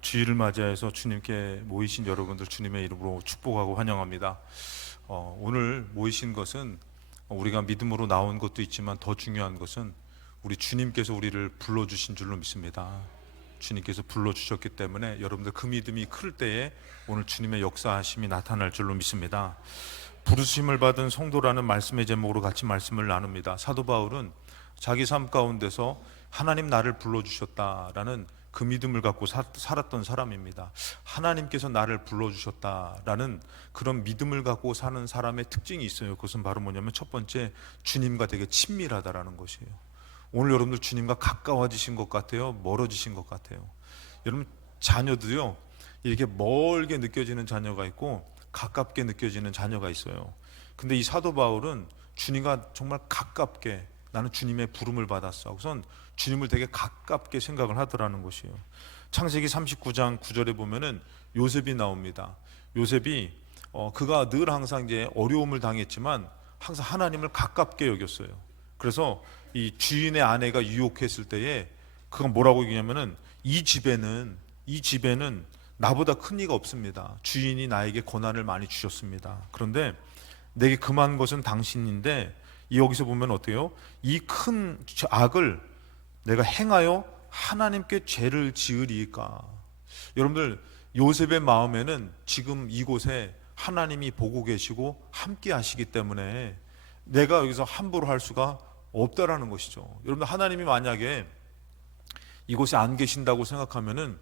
주일을 맞이해서 주님께 모이신 여러분들 주님의 이름으로 축복하고 환영합니다. 오늘 모이신 것은 우리가 믿음으로 나온 것도 있지만 더 중요한 것은 우리 주님께서 우리를 불러주신 줄로 믿습니다. 주님께서 불러주셨기 때문에 여러분들 그 믿음이 클 때에 오늘 주님의 역사하심이 나타날 줄로 믿습니다. 부르심을 받은 성도라는 말씀의 제목으로 같이 말씀을 나눕니다. 사도 바울은 자기 삶 가운데서 하나님 나를 불러주셨다라는 그 믿음을 갖고 살았던 사람입니다. 하나님께서 나를 불러주셨다라는 그런 믿음을 갖고 사는 사람의 특징이 있어요. 그것은 바로 뭐냐면 첫 번째, 주님과 되게 친밀하다라는 것이에요. 오늘 여러분들 주님과 가까워지신 것 같아요? 멀어지신 것 같아요? 여러분 자녀도요, 이렇게 멀게 느껴지는 자녀가 있고 가깝게 느껴지는 자녀가 있어요. 근데 이 사도 바울은 주님과 정말 가깝게, 나는 주님의 부름을 받았어 우선 주님을 되게 가깝게 생각을 하더라는 것이에요. 창세기 39장 9절에 보면은 요셉이 나옵니다. 요셉이 그가 늘 항상 이제 어려움을 당했지만 항상 하나님을 가깝게 여겼어요. 그래서 이 주인의 아내가 유혹했을 때에 그가 뭐라고 얘기냐면은 이 집에는 나보다 큰 이가 없습니다. 주인이 나에게 고난을 많이 주셨습니다. 그런데 내게 금한 것은 당신인데, 여기서 보면 어때요? 이 큰 악을 내가 행하여 하나님께 죄를 지으리까? 여러분들 요셉의 마음에는 지금 이곳에 하나님이 보고 계시고 함께 하시기 때문에 내가 여기서 함부로 할 수가 없다라는 것이죠. 여러분들 하나님이 만약에 이곳에 안 계신다고 생각하면은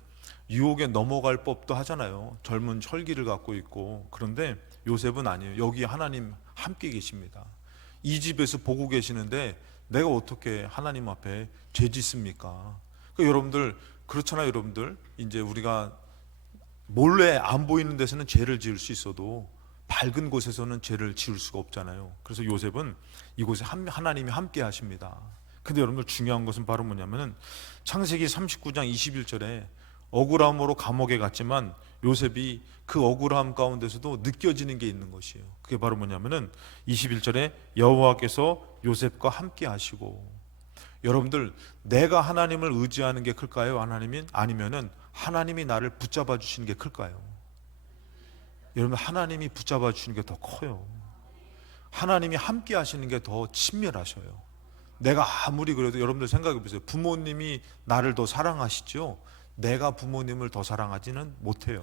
유혹에 넘어갈 법도 하잖아요. 젊은 혈기를 갖고 있고. 그런데 요셉은 아니에요. 여기 하나님 함께 계십니다. 이 집에서 보고 계시는데 내가 어떻게 하나님 앞에 죄 짓습니까? 그러니까 여러분들 그렇잖아요. 여러분들 이제 우리가 몰래 안 보이는 데서는 죄를 지을 수 있어도 밝은 곳에서는 죄를 지을 수가 없잖아요. 그래서 요셉은 이곳에 하나님이 함께 하십니다. 근데 여러분들 중요한 것은 바로 뭐냐면은 창세기 39장 21절에 억울함으로 감옥에 갔지만 요셉이 그 억울함 가운데서도 느껴지는 게 있는 것이에요. 그게 바로 뭐냐면은 21절에 여호와께서 요셉과 함께 하시고. 여러분들 내가 하나님을 의지하는 게 클까요? 아니면은 하나님이 나를 붙잡아 주시는 게 클까요? 여러분 하나님이 붙잡아 주시는 게 더 커요. 하나님이 함께 하시는 게 더 친밀하셔요. 내가 아무리 그래도 여러분들 생각해 보세요. 부모님이 나를 더 사랑하시죠? 내가 부모님을 더 사랑하지는 못해요.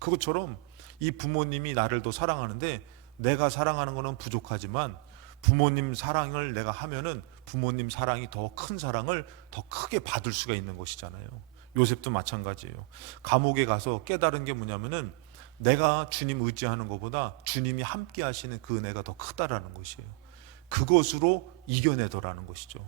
그것처럼 이 부모님이 나를 더 사랑하는데 내가 사랑하는 것은 부족하지만 부모님 사랑을 내가 하면은 부모님 사랑이 더 큰 사랑을 더 크게 받을 수가 있는 것이잖아요. 요셉도 마찬가지예요. 감옥에 가서 깨달은 게 뭐냐면은 내가 주님 의지하는 것보다 주님이 함께 하시는 그 은혜가 더 크다라는 것이에요. 그것으로 이겨내더라는 것이죠.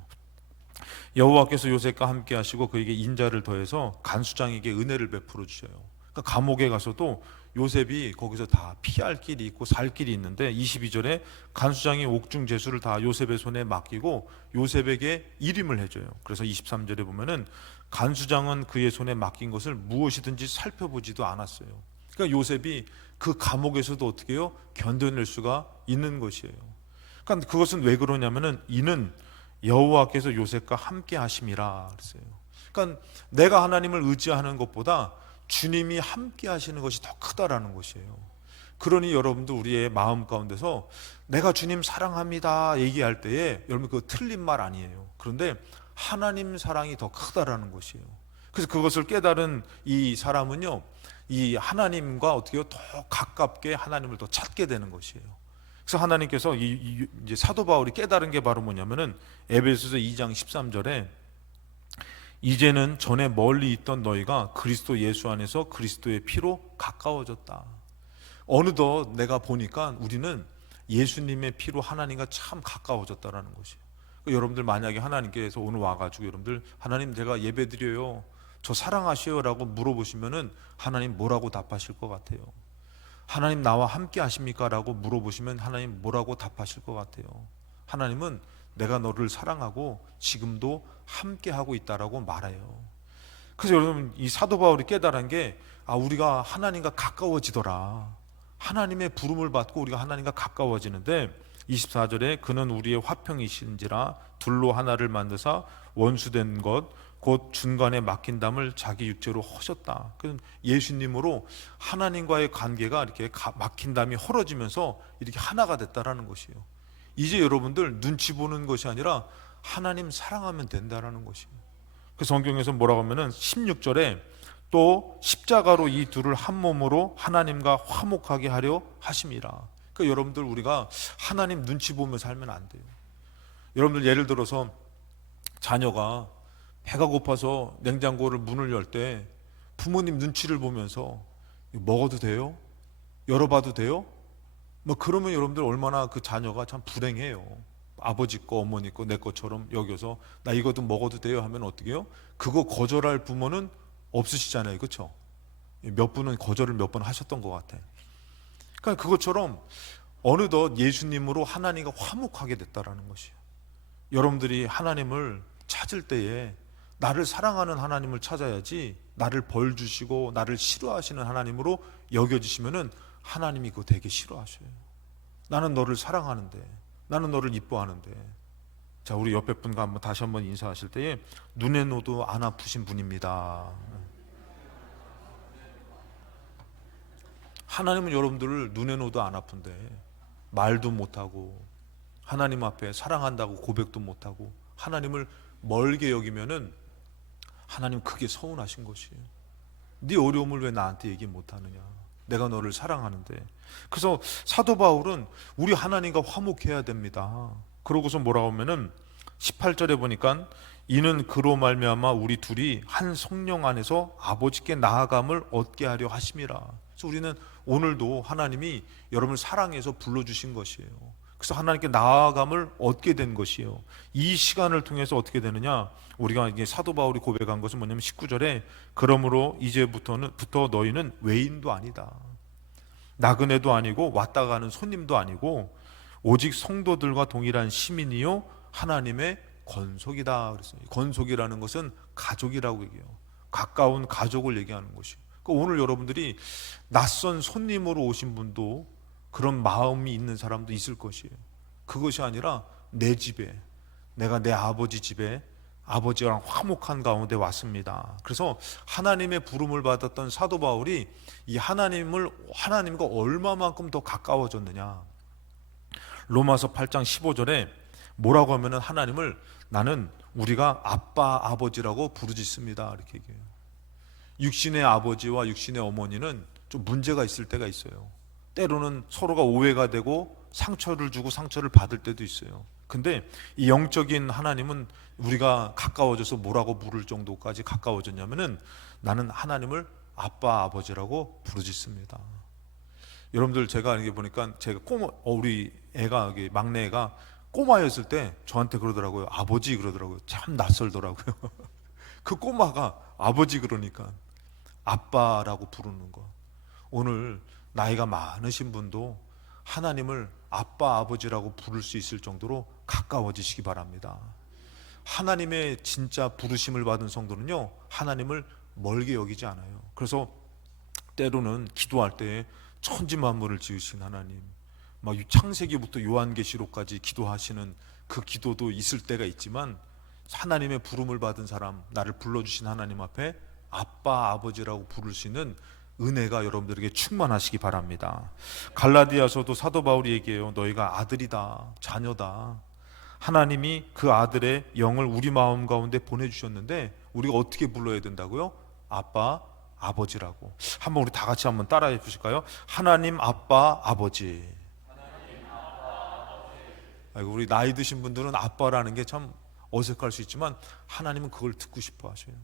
여호와께서 요셉과 함께 하시고 그에게 인자를 더해서 간수장에게 은혜를 베풀어 주셔요. 그러니까 감옥에 가서도 요셉이 거기서 다 피할 길이 있고 살 길이 있는데 22절에 간수장이 옥중 제수를 다 요셉의 손에 맡기고 요셉에게 일임을 해줘요. 그래서 23절에 보면은 간수장은 그의 손에 맡긴 것을 무엇이든지 살펴보지도 않았어요. 그러니까 요셉이 그 감옥에서도 어떻게 해요? 견뎌낼 수가 있는 것이에요. 그러니까 그것은 왜 그러냐면은 이는 여호와께서 요셉과 함께 하심이라 그랬어요. 그러니까 내가 하나님을 의지하는 것보다 주님이 함께 하시는 것이 더 크다라는 것이에요. 그러니 여러분도 우리의 마음 가운데서 내가 주님 사랑합니다 얘기할 때에 여러분 그거 틀린 말 아니에요. 그런데 하나님 사랑이 더 크다라는 것이에요. 그래서 그것을 깨달은 이 사람은요, 이 하나님과 어떻게 더 가깝게 하나님을 더 찾게 되는 것이에요. 그래서 하나님께서 이제 사도 바울이 깨달은 게 바로 뭐냐면은 에베소서 2장 13절에 이제는 전에 멀리 있던 너희가 그리스도 예수 안에서 그리스도의 피로 가까워졌다. 어느덧 내가 보니까 우리는 예수님의 피로 하나님과 참 가까워졌다라는 것이에요. 여러분들 만약에 하나님께서 오늘 와가지고 여러분들 하나님 제가 예배드려요, 저 사랑하셔요 라고 물어보시면은 하나님 뭐라고 답하실 것 같아요? 하나님 나와 함께 하십니까? 라고 물어보시면 하나님 뭐라고 답하실 것 같아요? 하나님은 내가 너를 사랑하고 지금도 함께 하고 있다라고 말해요. 그래서 여러분 이 사도 바울이 깨달은 게 우리가 하나님과 가까워지더라. 하나님의 부름을 받고 우리가 하나님과 가까워지는데 24절에 그는 우리의 화평이신지라 둘로 하나를 만드사 원수된 것 곧 중간에 막힌 담을 자기 육체로 허셨다. 그래서 예수님으로 하나님과의 관계가 이렇게 막힌 담이 헐어지면서 이렇게 하나가 됐다라는 것이에요. 이제 여러분들 눈치 보는 것이 아니라 하나님 사랑하면 된다라는 것이에요. 그 성경에서 뭐라고 하면은 16절에 또 십자가로 이 둘을 한 몸으로 하나님과 화목하게 하려 하심이라. 그러니까 여러분들 우리가 하나님 눈치 보며 살면 안 돼요. 여러분들 예를 들어서 자녀가 배가 고파서 냉장고를 문을 열 때 부모님 눈치를 보면서 먹어도 돼요? 열어봐도 돼요? 뭐 그러면 여러분들 얼마나 그 자녀가 참 불행해요. 아버지 거 어머니 거 내 것처럼 여겨서 나 이것도 먹어도 돼요 하면 어떻게 해요? 그거 거절할 부모는 없으시잖아요. 그렇죠? 몇 분은 거절을 몇 번 하셨던 것 같아요. 그러니까 그것처럼 어느덧 예수님으로 하나님과 화목하게 됐다라는 것이에요. 여러분들이 하나님을 찾을 때에 나를 사랑하는 하나님을 찾아야지, 나를 벌 주시고 나를 싫어하시는 하나님으로 여겨지시면은 하나님이 그거 되게 싫어하셔요. 나는 너를 사랑하는데, 나는 너를 이뻐하는데. 자, 우리 옆에 분과 한번 다시 한번 인사하실 때에 눈에 넣어도 안 아프신 분입니다. 하나님은 여러분들을 눈에 넣어도 안 아픈데 말도 못하고 하나님 앞에 사랑한다고 고백도 못하고 하나님을 멀게 여기면은 하나님 그게 서운하신 것이에요. 네 어려움을 왜 나한테 얘기 못하느냐, 내가 너를 사랑하는데. 그래서 사도 바울은 우리 하나님과 화목해야 됩니다. 그러고서 뭐라고 하면은 18절에 보니까 이는 그로 말미암아 우리 둘이 한 성령 안에서 아버지께 나아감을 얻게 하려 하심이라. 그래서 우리는 오늘도 하나님이 여러분을 사랑해서 불러주신 것이에요. 그래서 하나님께 나아감을 얻게 된 것이에요. 이 시간을 통해서 어떻게 되느냐, 우리가 이게 사도 바울이 고백한 것은 뭐냐면 19절에 그러므로 이제부터 너희는 외인도 아니다, 나그네도 아니고 왔다 가는 손님도 아니고 오직 성도들과 동일한 시민이요 하나님의 권속이다 그랬어요. 권속이라는 것은 가족이라고 얘기해요. 가까운 가족을 얘기하는 것이에요. 그러니까 오늘 여러분들이 낯선 손님으로 오신 분도 그런 마음이 있는 사람도 있을 것이에요. 그것이 아니라 내 집에, 내가 내 아버지 집에 아버지랑 화목한 가운데 왔습니다. 그래서 하나님의 부름을 받았던 사도 바울이 이 하나님과 얼마만큼 더 가까워졌느냐, 로마서 8장 15절에 뭐라고 하면은 하나님을 나는 우리가 아빠 아버지라고 부르짖습니다 이렇게 얘기해요. 육신의 아버지와 육신의 어머니는 좀 문제가 있을 때가 있어요. 때로는 서로가 오해가 되고 상처를 주고 상처를 받을 때도 있어요. 근데 이 영적인 하나님은 우리가 가까워져서 뭐라고 부를 정도까지 가까워졌냐면은 나는 하나님을 아빠 아버지라고 부르짖습니다. 여러분들 제가 이게 보니까 제가 우리 애가 막내 애가 꼬마였을 때 저한테 그러더라고요. 아버지 그러더라고요. 참 낯설더라고요. 그 꼬마가 아버지 그러니까 아빠라고 부르는 거. 오늘 나이가 많으신 분도 하나님을 아빠 아버지라고 부를 수 있을 정도로 가까워지시기 바랍니다. 하나님의 진짜 부르심을 받은 성도는요 하나님을 멀게 여기지 않아요. 그래서 때로는 기도할 때 천지 만물을 지으신 하나님, 막 창세기부터 요한계시록까지 기도하시는 그 기도도 있을 때가 있지만 하나님의 부름을 받은 사람, 나를 불러주신 하나님 앞에 아빠 아버지라고 부를 수 있는 은혜가 여러분들에게 충만하시기 바랍니다. 갈라디아서도 사도 바울이 얘기해요. 너희가 아들이다, 자녀다. 하나님이 그 아들의 영을 우리 마음 가운데 보내주셨는데 우리가 어떻게 불러야 된다고요? 아빠 아버지라고. 한번 우리 다 같이 한번 따라해 보실까요? 하나님 아빠 아버지. 아이고, 우리 나이 드신 분들은 아빠라는 게 참 어색할 수 있지만 하나님은 그걸 듣고 싶어 하셔요.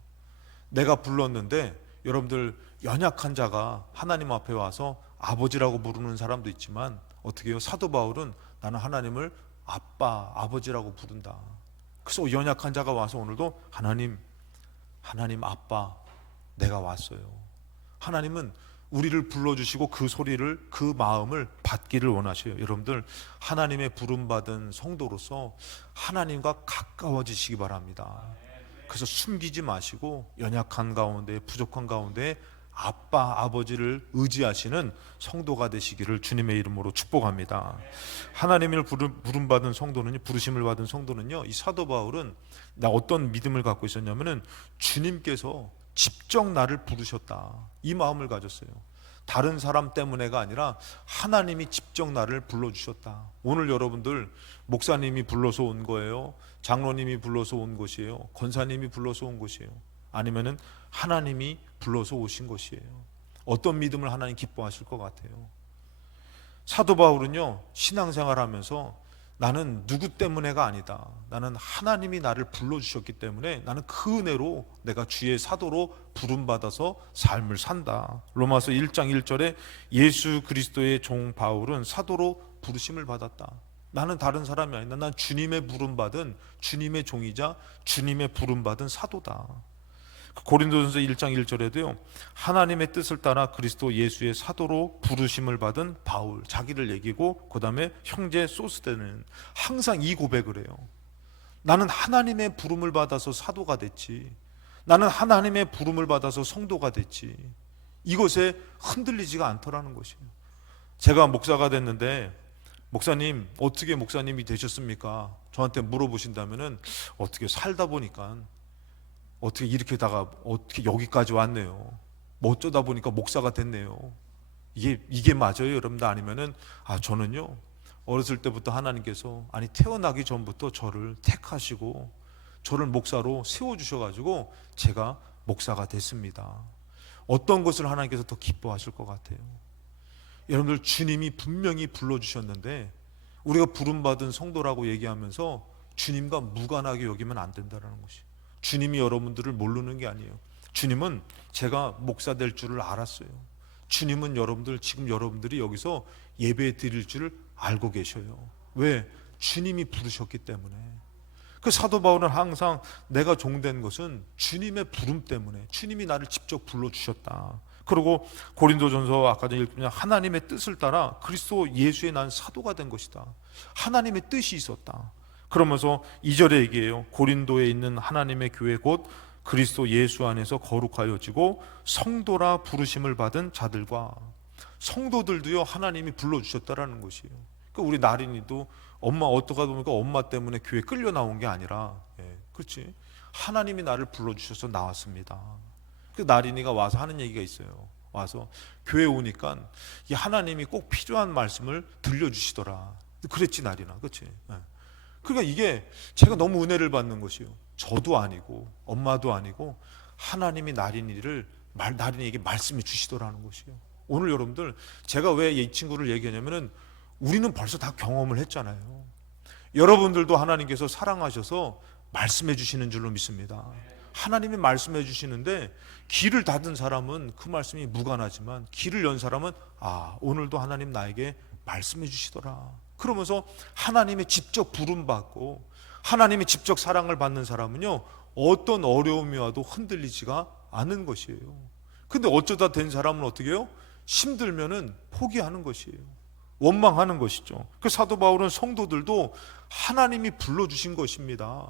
내가 불렀는데 여러분들 연약한 자가 하나님 앞에 와서 아버지라고 부르는 사람도 있지만 어떻게 해요? 사도 바울은 나는 하나님을 아빠 아버지라고 부른다. 그래서 연약한 자가 와서 오늘도 하나님 아빠 내가 왔어요. 하나님은 우리를 불러주시고 그 소리를, 그 마음을 받기를 원하셔요. 여러분들 하나님의 부름받은 성도로서 하나님과 가까워지시기 바랍니다. 그래서 숨기지 마시고 연약한 가운데, 부족한 가운데 아빠, 아버지를 의지하시는 성도가 되시기를 주님의 이름으로 축복합니다. 하나님을 부름받은 성도는요, 부르심을 받은 성도는요, 이 사도 바울은 어떤 믿음을 갖고 있었냐면은 주님께서 직접 나를 부르셨다, 이 마음을 가졌어요. 다른 사람 때문에가 아니라 하나님이 직접 나를 불러주셨다. 오늘 여러분들 목사님이 불러서 온 거예요? 장로님이 불러서 온 것이에요? 권사님이 불러서 온 것이에요? 아니면은 하나님이 불러서 오신 것이에요? 어떤 믿음을 하나님 기뻐하실 것 같아요? 사도 바울은요, 신앙생활하면서 나는 누구 때문에가 아니다, 나는 하나님이 나를 불러주셨기 때문에 나는 그 은혜로 내가 주의 사도로 부름받아서 삶을 산다. 로마서 1장 1절에 예수 그리스도의 종 바울은 사도로 부르심을 받았다. 나는 다른 사람이 아니다. 난 주님의 부름받은 주님의 종이자 주님의 부름받은 사도다. 고린도전서 1장 1절에도요, 하나님의 뜻을 따라 그리스도 예수의 사도로 부르심을 받은 바울, 자기를 얘기고 그 다음에 형제 소스데는 항상 이 고백을 해요. 나는 하나님의 부름을 받아서 사도가 됐지, 나는 하나님의 부름을 받아서 성도가 됐지, 이것에 흔들리지가 않더라는 것이에요. 제가 목사가 됐는데 목사님 어떻게 목사님이 되셨습니까? 저한테 물어보신다면은 어떻게 살다 보니까 어떻게 이렇게다가 어떻게 여기까지 왔네요. 뭐 어쩌다 보니까 목사가 됐네요. 이게 맞아요, 여러분들? 아니면은 저는요, 어렸을 때부터 하나님께서 태어나기 전부터 저를 택하시고 저를 목사로 세워 주셔가지고 제가 목사가 됐습니다. 어떤 것을 하나님께서 더 기뻐하실 것 같아요? 여러분들, 주님이 분명히 불러주셨는데 우리가 부름받은 성도라고 얘기하면서 주님과 무관하게 여기면 안 된다는 것이. 주님이 여러분들을 모르는 게 아니에요. 주님은 제가 목사 될 줄을 알았어요. 주님은 지금 여러분들이 여기서 예배 드릴 줄을 알고 계셔요. 왜? 주님이 부르셨기 때문에. 그 사도 바울은 항상 내가 종된 것은 주님의 부름 때문에, 주님이 나를 직접 불러주셨다. 그리고 고린도전서 아까 전에 읽었지만 하나님의 뜻을 따라 그리스도 예수의 난 사도가 된 것이다. 하나님의 뜻이 있었다. 그러면서 2절에 얘기해요. 고린도에 있는 하나님의 교회 곧 그리스도 예수 안에서 거룩하여지고 성도라 부르심을 받은 자들과, 성도들도요 하나님이 불러주셨다라는 것이에요. 그러니까 우리 나린이도 어떡하다 보니까 엄마 때문에 교회 끌려 나온 게 아니라, 그렇지, 하나님이 나를 불러주셔서 나왔습니다. 그 나린이가 와서 하는 얘기가 있어요. 와서 교회 오니까 이 하나님이 꼭 필요한 말씀을 들려주시더라. 그랬지, 나린아, 그렇지? 그러니까 이게 제가 너무 은혜를 받는 것이에요. 저도 아니고 엄마도 아니고 하나님이 나린이에게 말씀해 주시더라는 것이에요. 오늘 여러분들, 제가 왜 이 친구를 얘기하냐면은 우리는 벌써 다 경험을 했잖아요. 여러분들도 하나님께서 사랑하셔서 말씀해 주시는 줄로 믿습니다. 하나님이 말씀해 주시는데 귀를 닫은 사람은 그 말씀이 무관하지만 귀를 연 사람은 오늘도 하나님 나에게 말씀해 주시더라. 그러면서 하나님의 직접 부름받고 하나님의 직접 사랑을 받는 사람은요, 어떤 어려움이 와도 흔들리지가 않은 것이에요. 근데 어쩌다 된 사람은 어떻게 해요? 힘들면은 포기하는 것이에요. 원망하는 것이죠. 그 사도 바울은 성도들도 하나님이 불러주신 것입니다.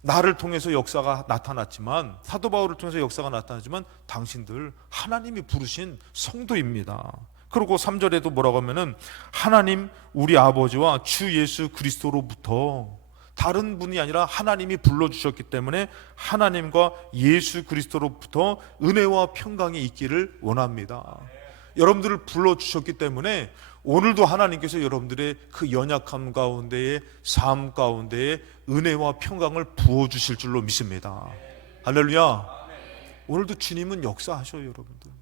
나를 통해서 역사가 나타났지만, 사도 바울을 통해서 역사가 나타나지만 당신들 하나님이 부르신 성도입니다. 그리고 3절에도 뭐라고 하면은 하나님 우리 아버지와 주 예수 그리스도로부터, 다른 분이 아니라 하나님이 불러주셨기 때문에 하나님과 예수 그리스도로부터 은혜와 평강이 있기를 원합니다. 여러분들을 불러주셨기 때문에 오늘도 하나님께서 여러분들의 그 연약함 가운데에, 삶 가운데에 은혜와 평강을 부어주실 줄로 믿습니다. 할렐루야. 오늘도 주님은 역사하셔요, 여러분들.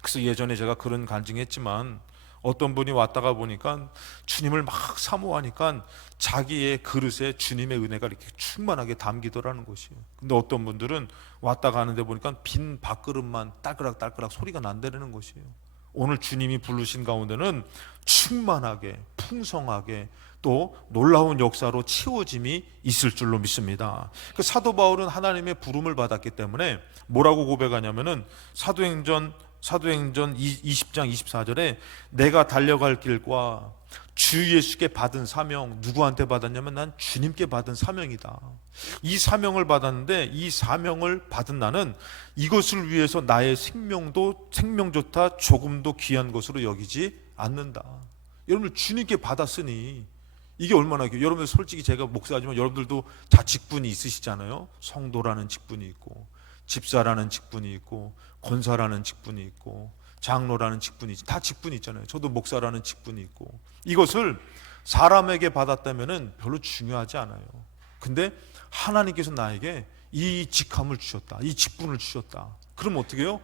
그래서 예전에 제가 그런 간증했지만 어떤 분이 왔다가 보니까 주님을 막 사모하니까 자기의 그릇에 주님의 은혜가 이렇게 충만하게 담기더라는 것이에요. 근데 어떤 분들은 왔다가 하는데 보니까 빈 밥그릇만 딸그락딸그락 소리가 난다는 것이에요. 오늘 주님이 부르신 가운데는 충만하게, 풍성하게, 또 놀라운 역사로 채워짐이 있을 줄로 믿습니다. 그 사도 바울은 하나님의 부름을 받았기 때문에 뭐라고 고백하냐면은 사도행전 사도행전 20장 24절에 내가 달려갈 길과 주 예수께 받은 사명, 누구한테 받았냐면 난 주님께 받은 사명이다. 이 사명을 받았는데 이 사명을 받은 나는 이것을 위해서 나의 생명조차 조금도 귀한 것으로 여기지 않는다. 여러분들 주님께 받았으니 이게 얼마나 귀해요. 여러분들 솔직히 제가 목사지만 여러분들도 다 직분이 있으시잖아요. 성도라는 직분이 있고 집사라는 직분이 있고 권사라는 직분이 있고 장로라는 직분이 다 직분이 있잖아요. 저도 목사라는 직분이 있고 이것을 사람에게 받았다면은 별로 중요하지 않아요. 근데 하나님께서 나에게 이 직함을 주셨다. 이 직분을 주셨다. 그럼 어떻게 해요?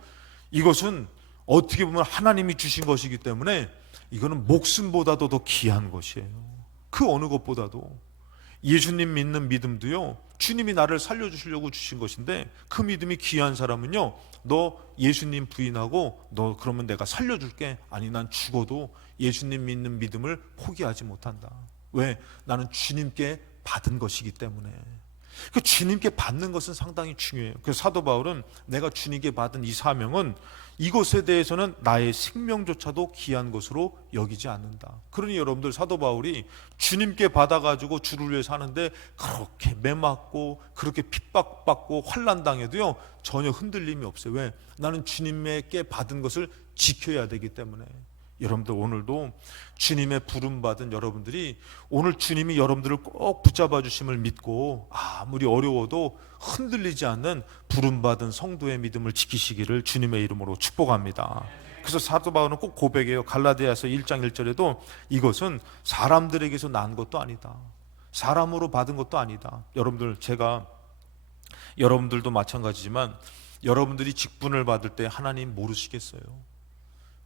이것은 어떻게 보면 하나님이 주신 것이기 때문에 이거는 목숨보다도 더 귀한 것이에요. 그 어느 것보다도. 예수님 믿는 믿음도요, 주님이 나를 살려주시려고 주신 것인데 그 믿음이 귀한 사람은요, 너 예수님 부인하고 너 그러면 내가 살려줄게. 아니, 난 죽어도 예수님 믿는 믿음을 포기하지 못한다. 왜? 나는 주님께 받은 것이기 때문에. 그 주님께 받는 것은 상당히 중요해요. 그래서 사도 바울은 내가 주님께 받은 이 사명은 이것에 대해서는 나의 생명조차도 귀한 것으로 여기지 않는다. 그러니 여러분들 사도 바울이 주님께 받아가지고 주를 위해 사는데 그렇게 매맞고 그렇게 핍박받고 환난당해도요 전혀 흔들림이 없어요. 왜? 나는 주님께 받은 것을 지켜야 되기 때문에. 여러분들 오늘도 주님의 부름받은 여러분들이 오늘 주님이 여러분들을 꼭 붙잡아 주심을 믿고 아무리 어려워도 흔들리지 않는 부름받은 성도의 믿음을 지키시기를 주님의 이름으로 축복합니다. 그래서 사도 바울은 꼭 고백해요. 갈라디아서 1장 1절에도 이것은 사람들에게서 난 것도 아니다. 사람으로 받은 것도 아니다. 여러분들, 제가 여러분들도 마찬가지지만 여러분들이 직분을 받을 때 하나님 모르시겠어요?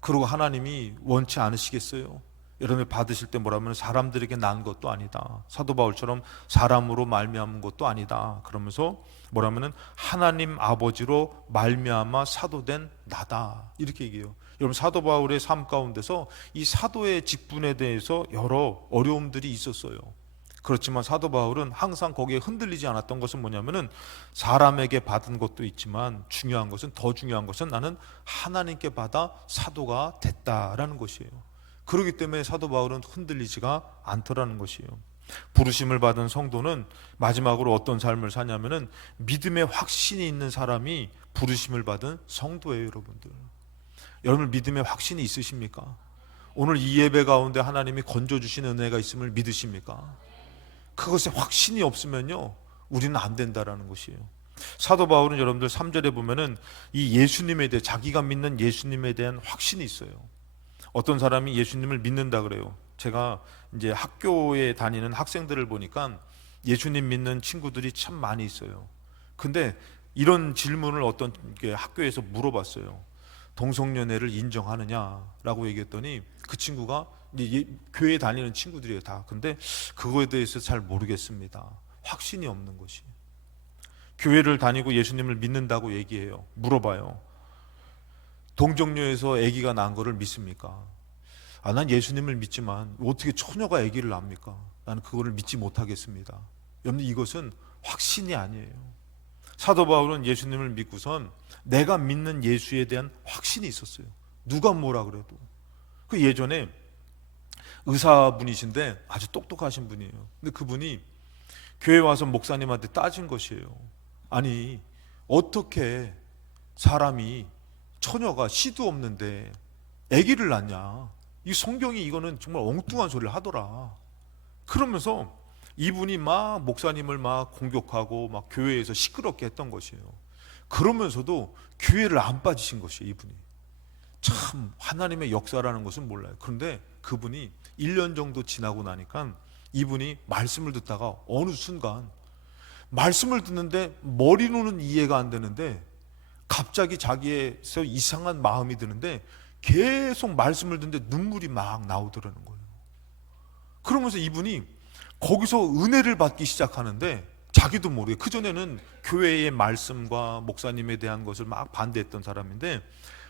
그리고 하나님이 원치 않으시겠어요? 여러분이 받으실 때 뭐라면 사람들에게 난 것도 아니다. 사도 바울처럼 사람으로 말미암은 것도 아니다. 그러면서 뭐라면은 하나님 아버지로 말미암아 사도된 나다. 이렇게 얘기해요. 여러분 사도 바울의 삶 가운데서 이 사도의 직분에 대해서 여러 어려움들이 있었어요. 그렇지만 사도 바울은 항상 거기에 흔들리지 않았던 것은 뭐냐면은 사람에게 받은 것도 있지만 중요한 것은, 더 중요한 것은 나는 하나님께 받아 사도가 됐다라는 것이에요. 그렇기 때문에 사도 바울은 흔들리지가 않더라는 것이에요. 부르심을 받은 성도는 마지막으로 어떤 삶을 사냐면은 믿음의 확신이 있는 사람이 부르심을 받은 성도예요. 여러분들, 여러분 믿음의 확신이 있으십니까? 오늘 이 예배 가운데 하나님이 건져주신 은혜가 있음을 믿으십니까? 그것에 확신이 없으면요 우리는 안 된다라는 것이에요. 사도 바울은 여러분들 3절에 보면은 이 예수님에 대해, 자기가 믿는 예수님에 대한 확신이 있어요. 어떤 사람이 예수님을 믿는다 그래요. 제가 이제 학교에 다니는 학생들을 보니까 예수님 믿는 친구들이 참 많이 있어요. 근데 이런 질문을 어떤 학교에서 물어봤어요. 동성연애를 인정하느냐라고 얘기했더니 그 친구가 교회 다니는 친구들이에요 다. 근데 그거에 대해서 잘 모르겠습니다. 확신이 없는 것이. 교회를 다니고 예수님을 믿는다고 얘기해요. 물어봐요. 동정녀에서 아기가 난 거를 믿습니까? 난 예수님을 믿지만 어떻게 처녀가 아기를 낳습니까? 나는 그거를 믿지 못하겠습니다. 여러분, 이것은 확신이 아니에요. 사도 바울은 예수님을 믿고선 내가 믿는 예수에 대한 확신이 있었어요. 누가 뭐라 그래도. 그 예전에 의사분이신데 아주 똑똑하신 분이에요. 근데 그분이 교회 와서 목사님한테 따진 것이에요. 아니, 어떻게 사람이, 처녀가 씨도 없는데 아기를 낳냐? 이 성경이 이거는 정말 엉뚱한 소리를 하더라. 그러면서 이분이 막 목사님을 막 공격하고 막 교회에서 시끄럽게 했던 것이에요. 그러면서도 교회를 안 빠지신 것이에요. 이분이 참 하나님의 역사라는 것은 몰라요. 그런데 그분이 1년 정도 지나고 나니까 이분이 말씀을 듣다가 어느 순간 말씀을 듣는데 머리로는 이해가 안 되는데 갑자기 자기에서 이상한 마음이 드는데 계속 말씀을 듣는데 눈물이 막 나오더라는 거예요. 그러면서 이분이 거기서 은혜를 받기 시작하는데 자기도 모르게, 그전에는 교회의 말씀과 목사님에 대한 것을 막 반대했던 사람인데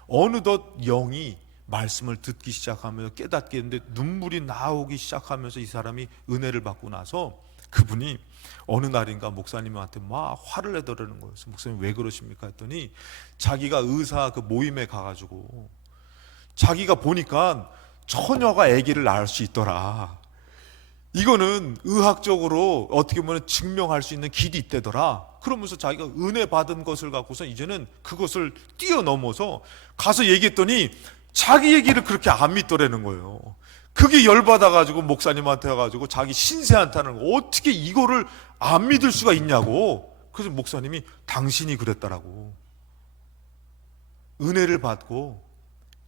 어느덧 영이 말씀을 듣기 시작하면서 깨닫게 했는데 눈물이 나오기 시작하면서 이 사람이 은혜를 받고 나서 그분이 어느 날인가 목사님한테 막 화를 내더라는 거예요. 목사님 왜 그러십니까 했더니 자기가 의사 그 모임에 가가지고 자기가 보니까 처녀가 아기를 낳을 수 있더라. 이거는 의학적으로 어떻게 보면 증명할 수 있는 길이 있대더라. 그러면서 자기가 은혜 받은 것을 갖고서 이제는 그것을 뛰어넘어서 가서 얘기했더니 자기 얘기를 그렇게 안 믿더라는 거예요. 그게 열받아가지고 목사님한테 와가지고 자기 신세한테 하는 거, 어떻게 이거를 안 믿을 수가 있냐고. 그래서 목사님이 당신이 그랬다라고. 은혜를 받고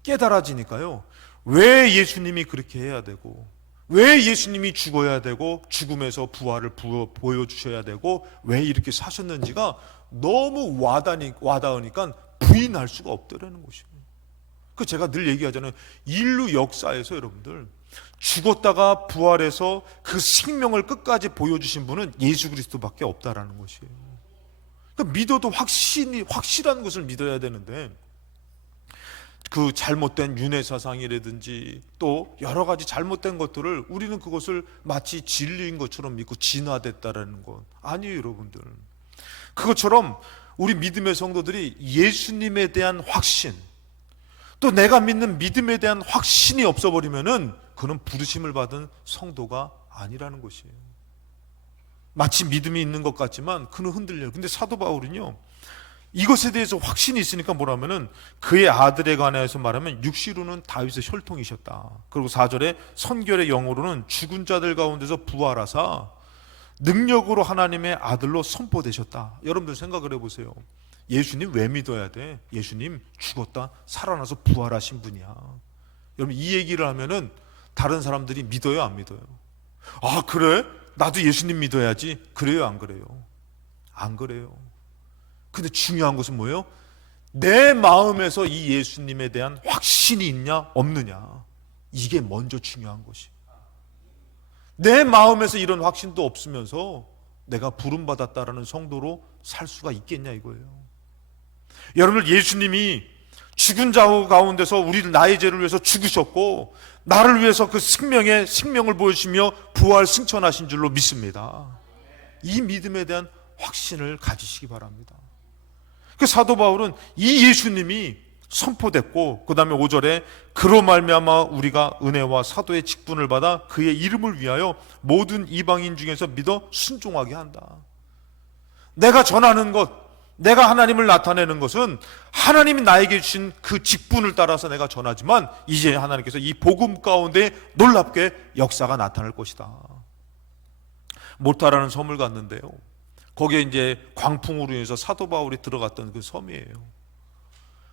깨달아지니까요, 왜 예수님이 그렇게 해야 되고, 왜 예수님이 죽어야 되고 죽음에서 부활을 보여주셔야 되고 왜 이렇게 사셨는지가 너무 와닿으니까 부인할 수가 없더라는 것이에요. 그 제가 늘 얘기하잖아요. 인류 역사에서 여러분들 죽었다가 부활해서 그 생명을 끝까지 보여주신 분은 예수 그리스도밖에 없다라는 것이에요. 그러니까 믿어도 확실한 것을 믿어야 되는데, 그 잘못된 윤회 사상이라든지 또 여러 가지 잘못된 것들을 우리는 그것을 마치 진리인 것처럼 믿고 진화됐다라는 건 아니에요, 여러분들. 그것처럼 우리 믿음의 성도들이 예수님에 대한 확신, 또 내가 믿는 믿음에 대한 확신이 없어버리면은 그는 부르심을 받은 성도가 아니라는 것이에요. 마치 믿음이 있는 것 같지만 그는 흔들려요. 근데 사도 바울은요, 이것에 대해서 확신이 있으니까 뭐라면은 그의 아들에 관해서 말하면 육시로는 다윗의 혈통이셨다. 그리고 4절에 선결의 영으로는 죽은 자들 가운데서 부활하사 능력으로 하나님의 아들로 선포되셨다. 여러분들 생각을 해보세요. 예수님 왜 믿어야 돼? 예수님 죽었다 살아나서 부활하신 분이야. 여러분 이 얘기를 하면은 다른 사람들이 믿어요, 안 믿어요? 아 그래? 나도 예수님 믿어야지. 그래요, 안 그래요? 안 그래요. 근데 중요한 것은 뭐예요? 내 마음에서 이 예수님에 대한 확신이 있냐 없느냐, 이게 먼저 중요한 것이에요. 내 마음에서 이런 확신도 없으면서 내가 부름받았다라는 성도로 살 수가 있겠냐 이거예요. 여러분들, 예수님이 죽은 자 가운데서 우리를 나의 죄를 위해서 죽으셨고 나를 위해서 그 생명을 보여주시며 부활 승천하신 줄로 믿습니다. 이 믿음에 대한 확신을 가지시기 바랍니다. 그 사도 바울은 이 예수님이 선포됐고 그 다음에 5절에 그로 말미암아 우리가 은혜와 사도의 직분을 받아 그의 이름을 위하여 모든 이방인 중에서 믿어 순종하게 한다. 내가 전하는 것, 내가 하나님을 나타내는 것은 하나님이 나에게 주신 그 직분을 따라서 내가 전하지만 이제 하나님께서 이 복음 가운데 놀랍게 역사가 나타날 것이다. 모타라는 섬을 갔는데요, 거기에 이제 광풍으로 인해서 사도 바울이 들어갔던 그 섬이에요.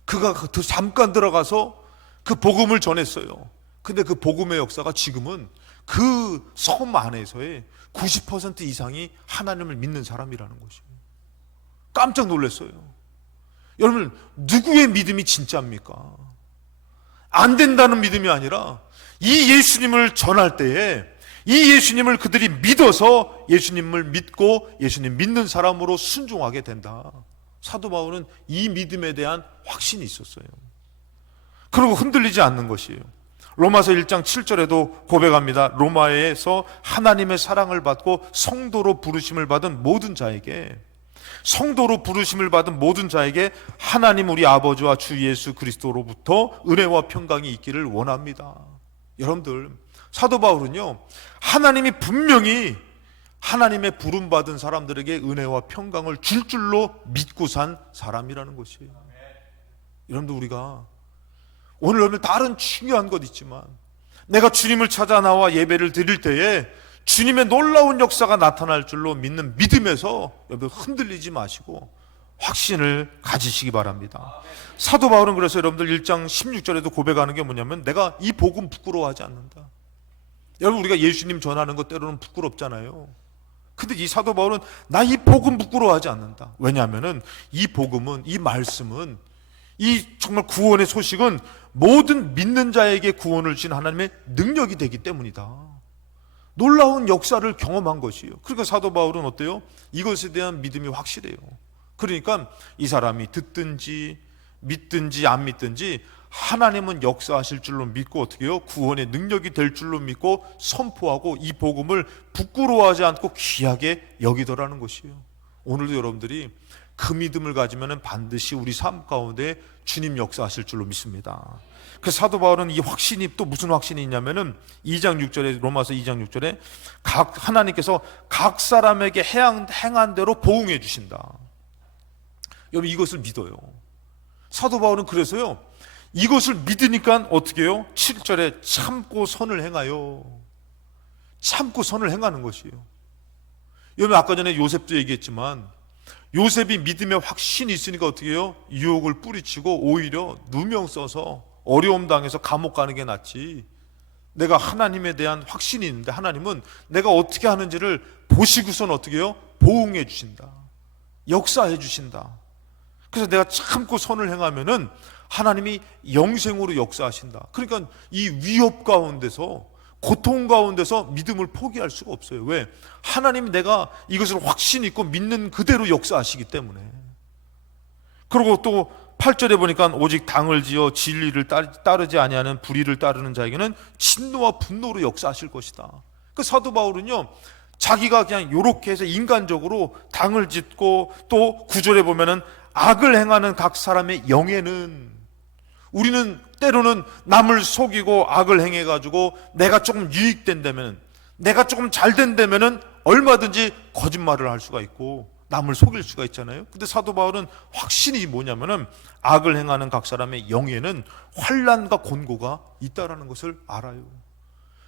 그가 잠깐 들어가서 그 복음을 전했어요. 근데 그 복음의 역사가 지금은 그 섬 안에서의 90% 이상이 하나님을 믿는 사람이라는 것이에요. 깜짝 놀랐어요. 여러분, 누구의 믿음이 진짜입니까? 안 된다는 믿음이 아니라 이 예수님을 전할 때에 이 예수님을 그들이 믿어서 예수님을 믿고 예수님 믿는 사람으로 순종하게 된다. 사도 바울은 이 믿음에 대한 확신이 있었어요. 그리고 흔들리지 않는 것이에요. 로마서 1장 7절에도 고백합니다. 로마에서 하나님의 사랑을 받고 성도로 부르심을 받은 모든 자에게, 성도로 부르심을 받은 모든 자에게 하나님 우리 아버지와 주 예수 그리스도로부터 은혜와 평강이 있기를 원합니다. 여러분들, 사도 바울은요, 하나님이 분명히 하나님의 부름받은 사람들에게 은혜와 평강을 줄 줄로 믿고 산 사람이라는 것이에요. 여러분들, 우리가 오늘 다른 중요한 것 있지만 내가 주님을 찾아 나와 예배를 드릴 때에 주님의 놀라운 역사가 나타날 줄로 믿는 믿음에서 여러분 흔들리지 마시고 확신을 가지시기 바랍니다. 사도 바울은 그래서 여러분들 1장 16절에도 고백하는 게 뭐냐면 내가 이 복음 부끄러워하지 않는다. 여러분, 우리가 예수님 전하는 것 때로는 부끄럽잖아요. 근데 이 사도 바울은 나 이 복음 부끄러워하지 않는다. 왜냐하면은 이 복음은, 이 말씀은, 이 정말 구원의 소식은 모든 믿는 자에게 구원을 주신 하나님의 능력이 되기 때문이다. 놀라운 역사를 경험한 것이에요. 그러니까 사도 바울은 어때요? 이것에 대한 믿음이 확실해요. 그러니까 이 사람이 듣든지 믿든지 안 믿든지 하나님은 역사하실 줄로 믿고 어떻게 해요? 구원의 능력이 될 줄로 믿고 선포하고 이 복음을 부끄러워하지 않고 귀하게 여기더라는 것이에요. 오늘도 여러분들이 그 믿음을 가지면 반드시 우리 삶 가운데 주님 역사하실 줄로 믿습니다. 그 사도 바울은 이 확신이 또 무슨 확신이 있냐면은 2장 6절에 로마서 2장 6절에 하나님께서 각 사람에게 행한 대로 보응해 주신다. 여러분 이것을 믿어요. 사도 바울은 그래서요 이것을 믿으니까 어떻게 해요? 7절에 참고 선을 행하여. 참고 선을 행하는 것이에요. 여러분 아까 전에 요셉도 얘기했지만 요셉이 믿음의 확신이 있으니까 어떻게 해요? 유혹을 뿌리치고 오히려 누명 써서 어려움 당해서 감옥 가는 게 낫지. 내가 하나님에 대한 확신이 있는데 하나님은 내가 어떻게 하는지를 보시고선 어떻게 해요? 보응해 주신다. 역사해 주신다. 그래서 내가 참고 선을 행하면은 하나님이 영생으로 역사하신다. 그러니까 이 위협 가운데서 고통 가운데서 믿음을 포기할 수가 없어요. 왜? 하나님이 내가 이것을 확신 있고 믿는 그대로 역사하시기 때문에. 그리고 또 8절에 보니까 오직 당을 지어 진리를 따르지 아니하는 불의를 따르는 자에게는 진노와 분노로 역사하실 것이다. 그 사도 바울은요 자기가 그냥 요렇게 해서 인간적으로 당을 짓고 또 9절에 보면은 악을 행하는 각 사람의 영에는 우리는 때로는 남을 속이고 악을 행해가지고 내가 조금 유익된다면 내가 조금 잘 된다면 얼마든지 거짓말을 할 수가 있고 남을 속일 수가 있잖아요. 근데 사도 바울은 확신이 뭐냐면은 악을 행하는 각 사람의 영에는 환난과 곤고가 있다라는 것을 알아요.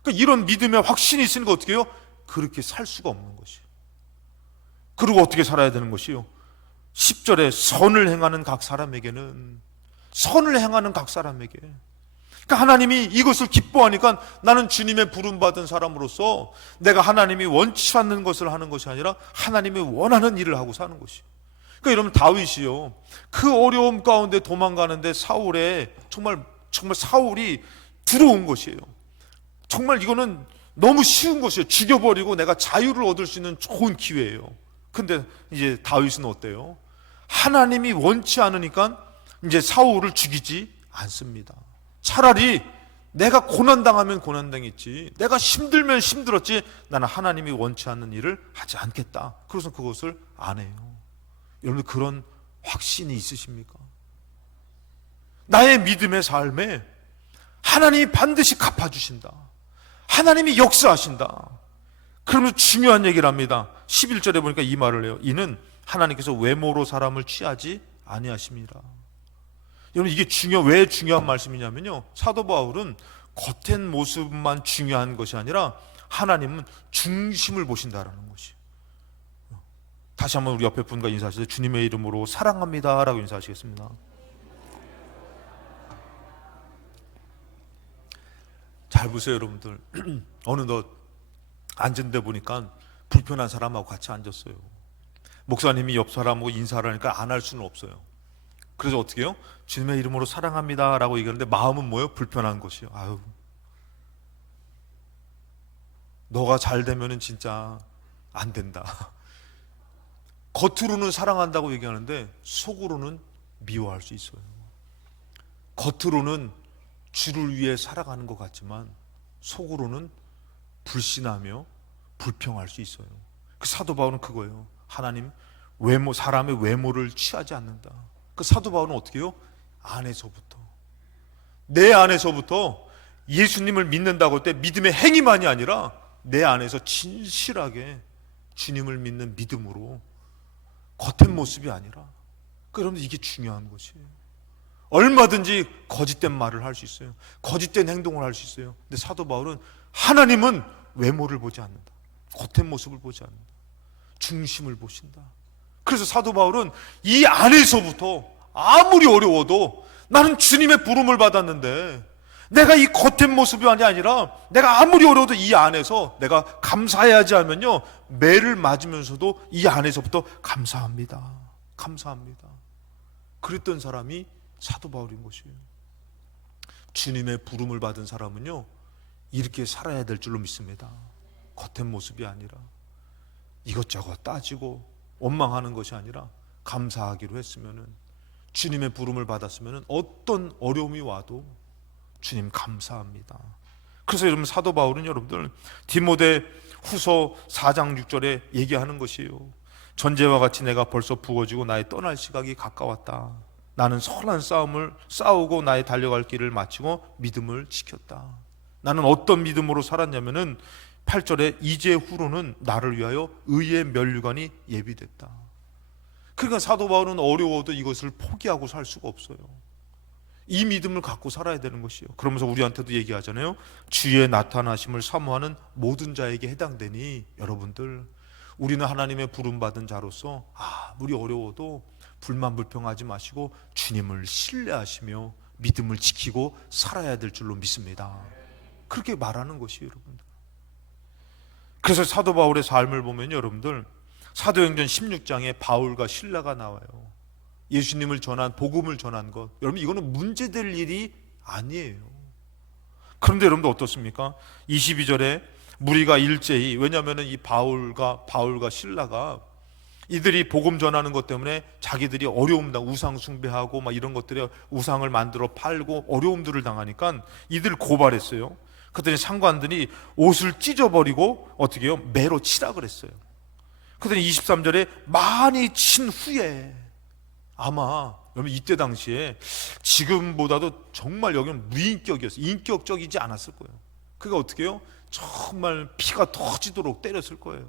그러니까 이런 믿음의 확신이 있으니까 어떻게 해요? 그렇게 살 수가 없는 것이에요. 그리고 어떻게 살아야 되는 것이요? 10절에 선을 행하는 각 사람에게는 선을 행하는 각 사람에게. 그러니까 하나님이 이것을 기뻐하니까 나는 주님의 부름받은 사람으로서 내가 하나님이 원치 않는 것을 하는 것이 아니라 하나님이 원하는 일을 하고 사는 것이에요. 그러니까 여러분 다윗이요 그 어려움 가운데 도망가는데 사울의 정말 사울이 들어온 것이에요. 정말 이거는 너무 쉬운 것이에요. 죽여버리고 내가 자유를 얻을 수 있는 좋은 기회예요. 근데 이제 다윗은 어때요? 하나님이 원치 않으니까 이제 사울을 죽이지 않습니다. 차라리 내가 고난당하면 고난당했지 내가 힘들면 힘들었지 나는 하나님이 원치 않는 일을 하지 않겠다. 그래서 그것을 안 해요. 여러분 그런 확신이 있으십니까? 나의 믿음의 삶에 하나님이 반드시 갚아주신다. 하나님이 역사하신다. 그러면서 중요한 얘기를 합니다. 11절에 보니까 이 말을 해요. 이는 하나님께서 외모로 사람을 취하지 아니하심이라. 여러분 이게 왜 중요한 말씀이냐면요 사도 바울은 겉의 모습만 중요한 것이 아니라 하나님은 중심을 보신다라는 것이에요. 다시 한번 우리 옆에 분과 인사하시죠. 주님의 이름으로 사랑합니다 라고 인사하시겠습니다. 잘 보세요 여러분들. 어느덧 앉은 데 보니까 불편한 사람하고 같이 앉았어요. 목사님이 옆 사람하고 인사를 하니까 안 할 수는 없어요. 그래서 어떻게 해요? 주님의 이름으로 사랑합니다 라고 얘기하는데 마음은 뭐예요? 불편한 것이요. 아유, 너가 잘 되면은 진짜 안 된다. 겉으로는 사랑한다고 얘기하는데 속으로는 미워할 수 있어요. 겉으로는 주를 위해 살아가는 것 같지만 속으로는 불신하며 불평할 수 있어요. 그 사도 바울은 그거예요. 하나님 사람의 외모를 취하지 않는다. 그 사도 바울은 어떻게 해요? 안에서부터 내 안에서부터 예수님을 믿는다고 할 때 믿음의 행위만이 아니라 내 안에서 진실하게 주님을 믿는 믿음으로 겉의 모습이 아니라 여러분들 이게 중요한 것이에요. 얼마든지 거짓된 말을 할 수 있어요. 거짓된 행동을 할 수 있어요. 근데 사도 바울은 하나님은 외모를 보지 않는다. 겉의 모습을 보지 않는다. 중심을 보신다. 그래서 사도 바울은 이 안에서부터 아무리 어려워도 나는 주님의 부름을 받았는데 내가 이 겉의 모습이 아니라 내가 아무리 어려워도 이 안에서 내가 감사해야지 하면요 매를 맞으면서도 이 안에서부터 감사합니다. 감사합니다. 그랬던 사람이 사도 바울인 것이에요. 주님의 부름을 받은 사람은요 이렇게 살아야 될 줄로 믿습니다. 겉의 모습이 아니라 이것저것 따지고 원망하는 것이 아니라 감사하기로 했으면은 주님의 부름을 받았으면 어떤 어려움이 와도 주님 감사합니다. 그래서 여러분, 사도 바울은 여러분들 디모데 후서 4장 6절에 얘기하는 것이에요. 전제와 같이 내가 벌써 부어지고 나의 떠날 시각이 가까웠다. 나는 선한 싸움을 싸우고 나의 달려갈 길을 마치고 믿음을 지켰다. 나는 어떤 믿음으로 살았냐면은 8절에 이제 후로는 나를 위하여 의의 면류관이 예비됐다. 그러니까 사도 바울은 어려워도 이것을 포기하고 살 수가 없어요. 이 믿음을 갖고 살아야 되는 것이요. 그러면서 우리한테도 얘기하잖아요. 주의 나타나심을 사모하는 모든 자에게 해당되니 여러분들, 우리는 하나님의 부름받은 자로서 아무리 어려워도 불만불평하지 마시고 주님을 신뢰하시며 믿음을 지키고 살아야 될 줄로 믿습니다. 그렇게 말하는 것이에요, 여러분들. 그래서 사도 바울의 삶을 보면 여러분들, 사도행전 16장에 바울과 실라가 나와요. 예수님을 전한, 복음을 전한 것, 여러분 이거는 문제될 일이 아니에요. 그런데 여러분들 어떻습니까? 22절에 무리가 일제히, 왜냐하면 이 바울과 실라가 이들이 복음 전하는 것 때문에 자기들이 어려움, 우상 숭배하고 막 이런 것들에 우상을 만들어 팔고 어려움들을 당하니까 이들 고발했어요. 그랬더니 상관들이 옷을 찢어버리고 어떻게 해요? 매로 치라 그랬어요. 그랬더니 23절에 많이 친 후에, 아마 여러분 이때 당시에 지금보다도 정말 여기는 무인격이었어요. 인격적이지 않았을 거예요. 그게 어떻게 해요? 정말 피가 터지도록 때렸을 거예요.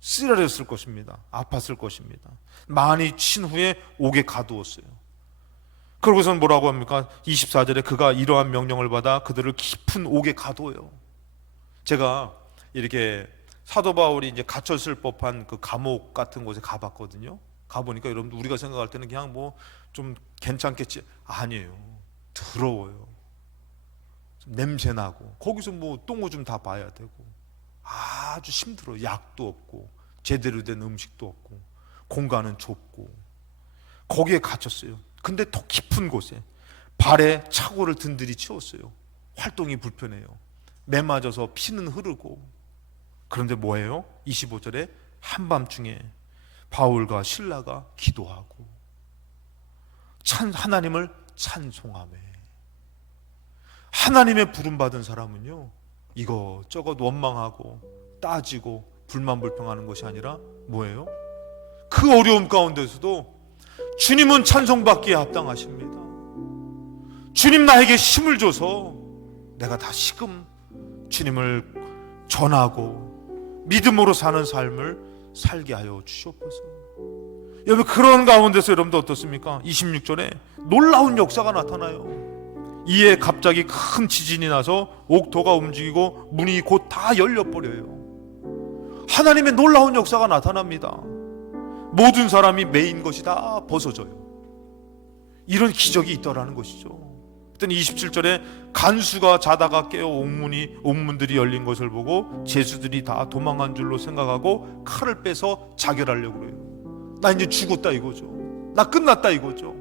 쓰러졌을 것입니다. 아팠을 것입니다. 많이 친 후에 옥에 가두었어요. 그러고선 뭐라고 합니까? 24절에 그가 이러한 명령을 받아 그들을 깊은 옥에 가둬요. 제가 이렇게 사도 바울이 이제 갇혔을 법한 그 감옥 같은 곳에 가봤거든요. 가보니까 여러분들 우리가 생각할 때는 그냥 뭐 좀 괜찮겠지, 아니에요. 더러워요. 냄새 나고 거기서 뭐 똥오줌 다 봐야 되고 아주 힘들어. 약도 없고 제대로 된 음식도 없고 공간은 좁고 거기에 갇혔어요. 근데 더 깊은 곳에 발에 차고를 든들이 치웠어요. 활동이 불편해요. 매 맞아서 피는 흐르고. 그런데 뭐예요? 25절에 한밤중에 바울과 실라가 기도하고 하나님을 찬송하며. 하나님의 부름받은 사람은요, 이것저것 원망하고 따지고 불만불평하는 것이 아니라 뭐예요? 그 어려움 가운데서도 주님은 찬송받기에 합당하십니다. 주님 나에게 힘을 줘서 내가 다시금 주님을 전하고 믿음으로 사는 삶을 살게 하여 주시옵소서. 여러분, 그런 가운데서 여러분도 어떻습니까? 26절에 놀라운 역사가 나타나요. 이에 갑자기 큰 지진이 나서 옥토가 움직이고 문이 곧 다 열려버려요. 하나님의 놀라운 역사가 나타납니다. 모든 사람이 매인 것이 다 벗어져요. 이런 기적이 있더라는 것이죠. 그때 27절에 간수가 자다가 깨어 옥문들이 열린 것을 보고 제수들이 다 도망한 줄로 생각하고 칼을 빼서 자결하려고 그래요. 나 이제 죽었다 이거죠. 나 끝났다 이거죠.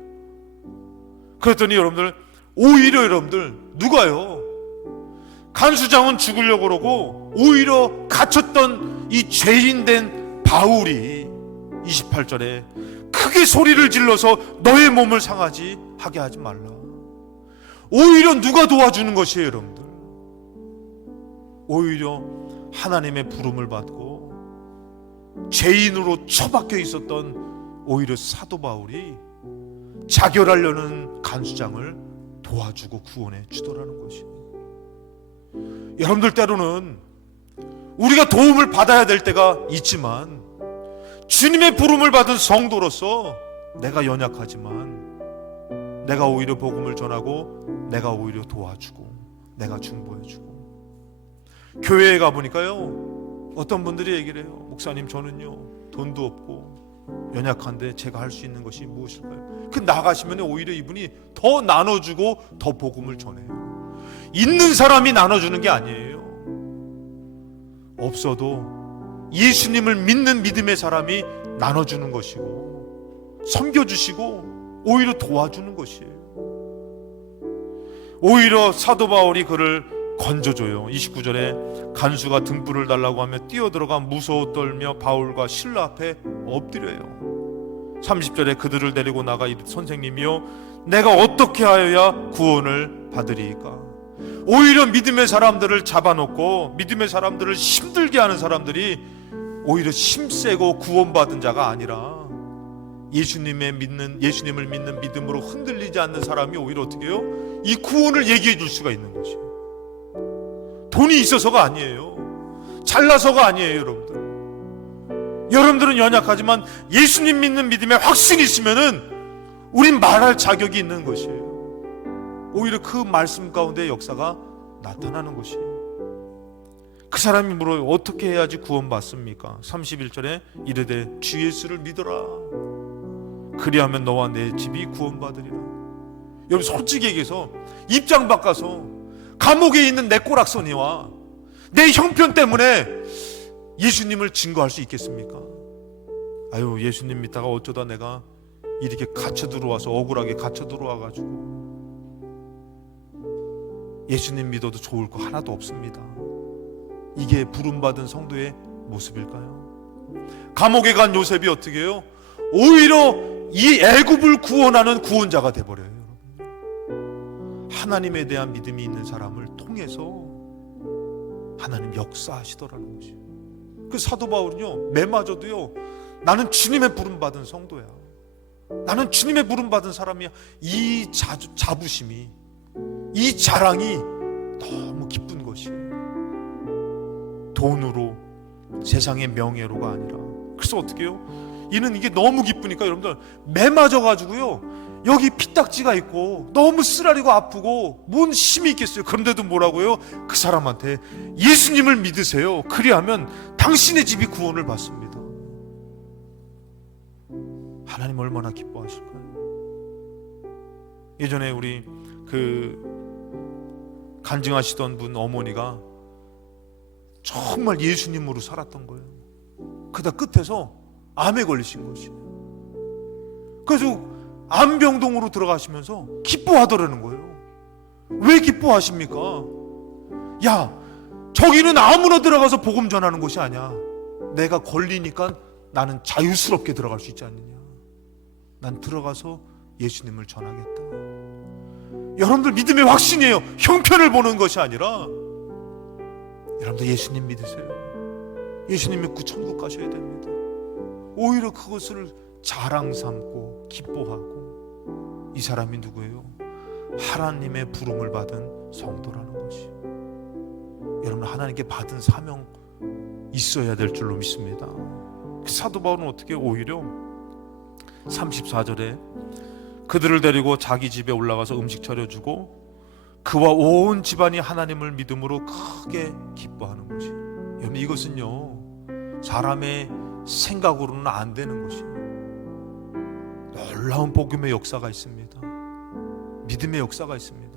그랬더니 여러분들, 오히려 여러분들, 누가요? 간수장은 죽으려고 그러고 오히려 갇혔던 이 죄인된 바울이 28절에 크게 소리를 질러서 너의 몸을 상하지 하게 하지 말라. 오히려 누가 도와주는 것이에요, 여러분들? 오히려 하나님의 부름을 받고 죄인으로 처박혀 있었던 오히려 사도 바울이 자결하려는 간수장을 도와주고 구원해 주더라는 것입니다. 여러분들, 때로는 우리가 도움을 받아야 될 때가 있지만 주님의 부름을 받은 성도로서 내가 연약하지만 내가 오히려 복음을 전하고 내가 오히려 도와주고 내가 중보해주고. 교회에 가보니까요, 어떤 분들이 얘기를 해요. 목사님, 저는요 돈도 없고 연약한데 제가 할 수 있는 것이 무엇일까요? 그 나가시면 오히려 이분이 더 나눠주고 더 복음을 전해요. 있는 사람이 나눠주는 게 아니에요. 없어도 예수님을 믿는 믿음의 사람이 나눠주는 것이고 섬겨주시고 오히려 도와주는 것이에요. 오히려 사도 바울이 그를 건져줘요. 29절에 간수가 등불을 달라고 하며 뛰어들어가 무서워 떨며 바울과 실라 앞에 엎드려요. 30절에 그들을 데리고 나가 이르되 선생님이여 내가 어떻게 하여야 구원을 받으리이까? 오히려 믿음의 사람들을 잡아놓고 믿음의 사람들을 힘들게 하는 사람들이 오히려 힘세고 구원받은 자가 아니라 예수님을 믿는 믿음으로 흔들리지 않는 사람이 오히려 어떻게 해요? 이 구원을 얘기해 줄 수가 있는 것이에요. 돈이 있어서가 아니에요. 잘나서가 아니에요. 여러분들은 연약하지만 예수님 믿는 믿음에 확신이 있으면은 우린 말할 자격이 있는 것이에요. 오히려 그 말씀 가운데 역사가 나타나는 것이에요. 그 사람이 물어요. 어떻게 해야지 구원받습니까? 31절에 이르되 주 예수를 믿어라. 그리하면 너와 내 집이 구원받으리라. 여러분 솔직히 얘기해서 입장 바꿔서 감옥에 있는 내 꼬락서니와 내 형편 때문에 예수님을 증거할 수 있겠습니까? 아유 예수님 믿다가 어쩌다 내가 이렇게 갇혀 들어와서 억울하게 갇혀 들어와가지고 예수님 믿어도 좋을 거 하나도 없습니다. 이게 부름받은 성도의 모습일까요? 감옥에 간 요셉이 어떻게 해요? 오히려 이 애굽을 구원하는 구원자가 돼버려요. 하나님에 대한 믿음이 있는 사람을 통해서 하나님 역사하시더라는 것이에요. 그 사도 바울은요 매마저도요 나는 주님의 부름받은 성도야, 나는 주님의 부름받은 사람이야, 이 자부심이, 이 자랑이 너무 기쁜 것이에요. 돈으로, 세상의 명예로가 아니라. 그래서 어떻게 해요? 이는 이게 너무 기쁘니까 여러분들 매맞아가지고요 여기 피딱지가 있고 너무 쓰라리고 아프고 뭔 힘이 있겠어요. 그런데도 뭐라고요? 그 사람한테 예수님을 믿으세요. 그리하면 당신의 집이 구원을 받습니다. 하나님 얼마나 기뻐하실까요? 예전에 우리 간증하시던 분 어머니가 정말 예수님으로 살았던 거예요. 그러다 끝에서 암에 걸리신 것이에요. 그래서 암병동으로 들어가시면서 기뻐하더라는 거예요. 왜 기뻐하십니까? 야, 저기는 아무나 들어가서 복음 전하는 곳이 아니야. 내가 걸리니까 나는 자유스럽게 들어갈 수 있지 않느냐. 난 들어가서 예수님을 전하겠다. 여러분들 믿음의 확신이에요. 형편을 보는 것이 아니라 여러분들 예수님 믿으세요. 예수님 믿고 천국 가셔야 됩니다. 오히려 그것을 자랑 삼고 기뻐하고, 이 사람이 누구예요? 하나님의 부름을 받은 성도라는 것이. 여러분 하나님께 받은 사명 있어야 될 줄로 믿습니다. 사도 바울은 어떻게 오히려 34절에 그들을 데리고 자기 집에 올라가서 음식 차려주고 그와 온 집안이 하나님을 믿음으로 크게 기뻐하는 것이. 여러분 이것은요 사람의 생각으로는 안 되는 것이에요. 놀라운 복음의 역사가 있습니다. 믿음의 역사가 있습니다.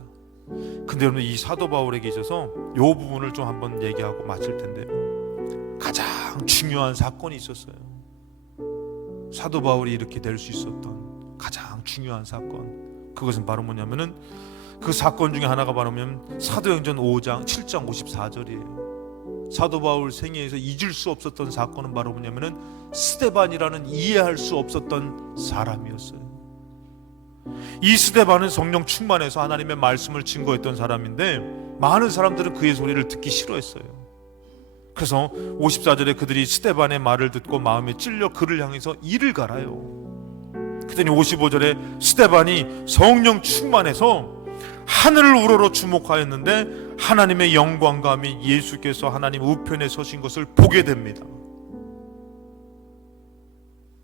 근데 여러분 이 사도 바울에게 있어서 이 부분을 좀 한번 얘기하고 마칠 텐데, 가장 중요한 사건이 있었어요. 사도 바울이 이렇게 될 수 있었던 가장 중요한 사건, 그것은 바로 뭐냐면은 그 사건 중에 하나가 바로 뭐냐면 사도행전 5장 7장 54절이에요. 사도 바울 생애에서 잊을 수 없었던 사건은 바로 뭐냐면은 스데반이라는 이해할 수 없었던 사람이었어요. 이 스데반은 성령 충만해서 하나님의 말씀을 증거했던 사람인데 많은 사람들은 그의 소리를 듣기 싫어했어요. 그래서 54절에 그들이 스데반의 말을 듣고 마음에 찔려 그를 향해서 이를 갈아요. 그랬더니 55절에 스데반이 성령 충만해서 하늘을 우러러 주목하였는데 하나님의 영광과 및 예수께서 하나님 우편에 서신 것을 보게 됩니다.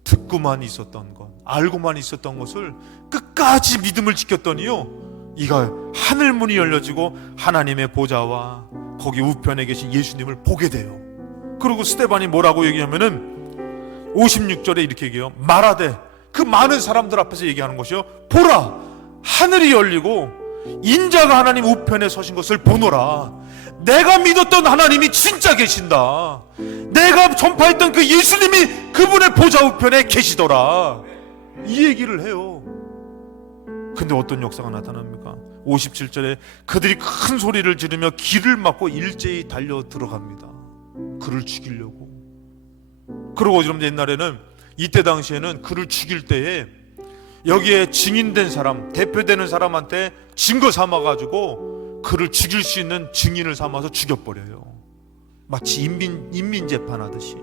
듣고만 있었던 것, 알고만 있었던 것을 끝까지 믿음을 지켰더니요 이가 하늘문이 열려지고 하나님의 보좌와 거기 우편에 계신 예수님을 보게 돼요. 그리고 스데반이 뭐라고 얘기하면은 56절에 이렇게 얘기해요. 말하되, 그 많은 사람들 앞에서 얘기하는 것이요, 보라 하늘이 열리고 인자가 하나님 우편에 서신 것을 보노라. 내가 믿었던 하나님이 진짜 계신다. 내가 전파했던 그 예수님이 그분의 보좌 우편에 계시더라. 이 얘기를 해요. 근데 어떤 역사가 나타납니까? 57절에 그들이 큰 소리를 지르며 길을 막고 일제히 달려 들어갑니다. 그를 죽이려고. 그리고 여러분 옛날에는 이때 당시에는 그를 죽일 때에 여기에 증인된 사람, 대표되는 사람한테 증거 삼아가지고 그를 죽일 수 있는 증인을 삼아서 죽여버려요. 마치 인민재판하듯이.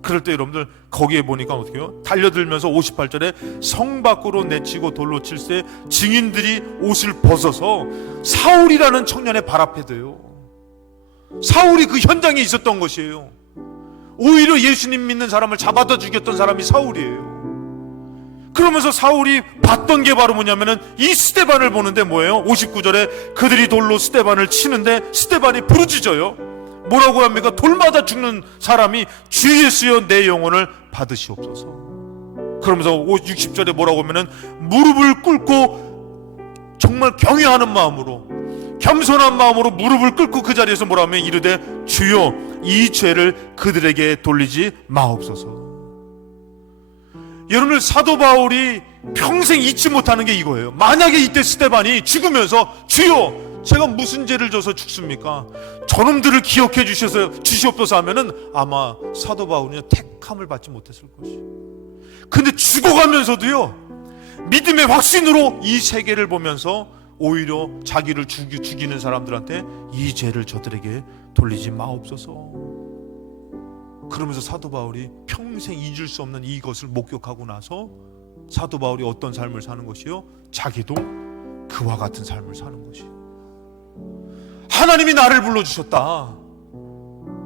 그럴 때 여러분들 거기에 보니까 어떻게 해요? 달려들면서 58절에 성 밖으로 내치고 돌로 칠세 증인들이 옷을 벗어서 사울이라는 청년의 발 앞에 둬요. 사울이 그 현장에 있었던 것이에요. 오히려 예수님 믿는 사람을 잡아다 죽였던 사람이 사울이에요. 그러면서 사울이 봤던 게 바로 뭐냐면은 이 스데반을 보는데 뭐예요? 59절에 그들이 돌로 스데반을 치는데 스데반이 부르짖어요. 뭐라고 합니까? 돌 맞아 죽는 사람이 주 예수여 내 영혼을 받으시옵소서. 그러면서 60절에 뭐라고 하면은 무릎을 꿇고 정말 경외하는 마음으로, 겸손한 마음으로 무릎을 꿇고 그 자리에서 뭐라 하면 이르되 주여 이 죄를 그들에게 돌리지 마옵소서. 여러분들, 사도 바울이 평생 잊지 못하는 게 이거예요. 만약에 이때 스데반이 죽으면서 주여 제가 무슨 죄를 져서 죽습니까? 저놈들을 기억해 주시옵소서 하면은 아마 사도 바울은 택함을 받지 못했을 것이에요. 근데 죽어가면서도요, 믿음의 확신으로 이 세계를 보면서 오히려 자기를 죽이는 사람들한테 이 죄를 저들에게 돌리지 마옵소서. 그러면서 사도 바울이 평생 잊을 수 없는 이것을 목격하고 나서 사도 바울이 어떤 삶을 사는 것이요? 자기도 그와 같은 삶을 사는 것이에요. 하나님이 나를 불러주셨다.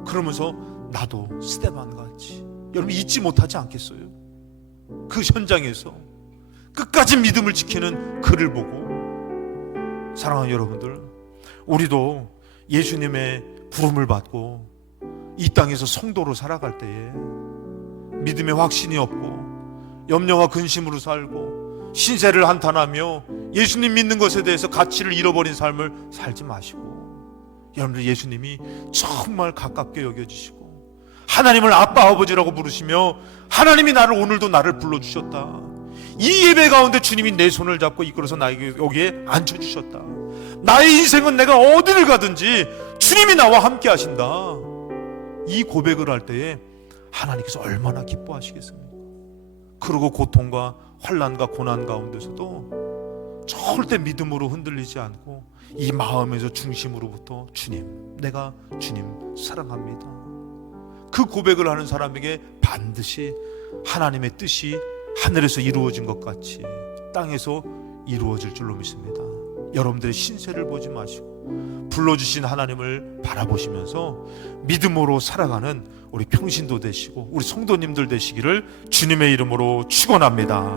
그러면서 나도 스데반같이, 여러분 잊지 못하지 않겠어요? 그 현장에서 끝까지 믿음을 지키는 그를 보고. 사랑하는 여러분들, 우리도 예수님의 부름을 받고 이 땅에서 성도로 살아갈 때에 믿음의 확신이 없고 염려와 근심으로 살고 신세를 한탄하며 예수님 믿는 것에 대해서 가치를 잃어버린 삶을 살지 마시고, 여러분들 예수님이 정말 가깝게 여겨주시고 하나님을 아빠 아버지라고 부르시며 하나님이 오늘도 나를 불러주셨다. 이 예배 가운데 주님이 내 손을 잡고 이끌어서 나에게 여기에 앉혀주셨다. 나의 인생은 내가 어디를 가든지 주님이 나와 함께 하신다. 이 고백을 할 때에 하나님께서 얼마나 기뻐하시겠습니까? 그리고 고통과 환난과 고난 가운데서도 절대 믿음으로 흔들리지 않고 이 마음에서 중심으로부터 주님, 내가 주님 사랑합니다. 그 고백을 하는 사람에게 반드시 하나님의 뜻이 하늘에서 이루어진 것 같이 땅에서 이루어질 줄로 믿습니다. 여러분들의 신세를 보지 마시고 불러주신 하나님을 바라보시면서 믿음으로 살아가는 우리 평신도 되시고 우리 성도님들 되시기를 주님의 이름으로 축원합니다.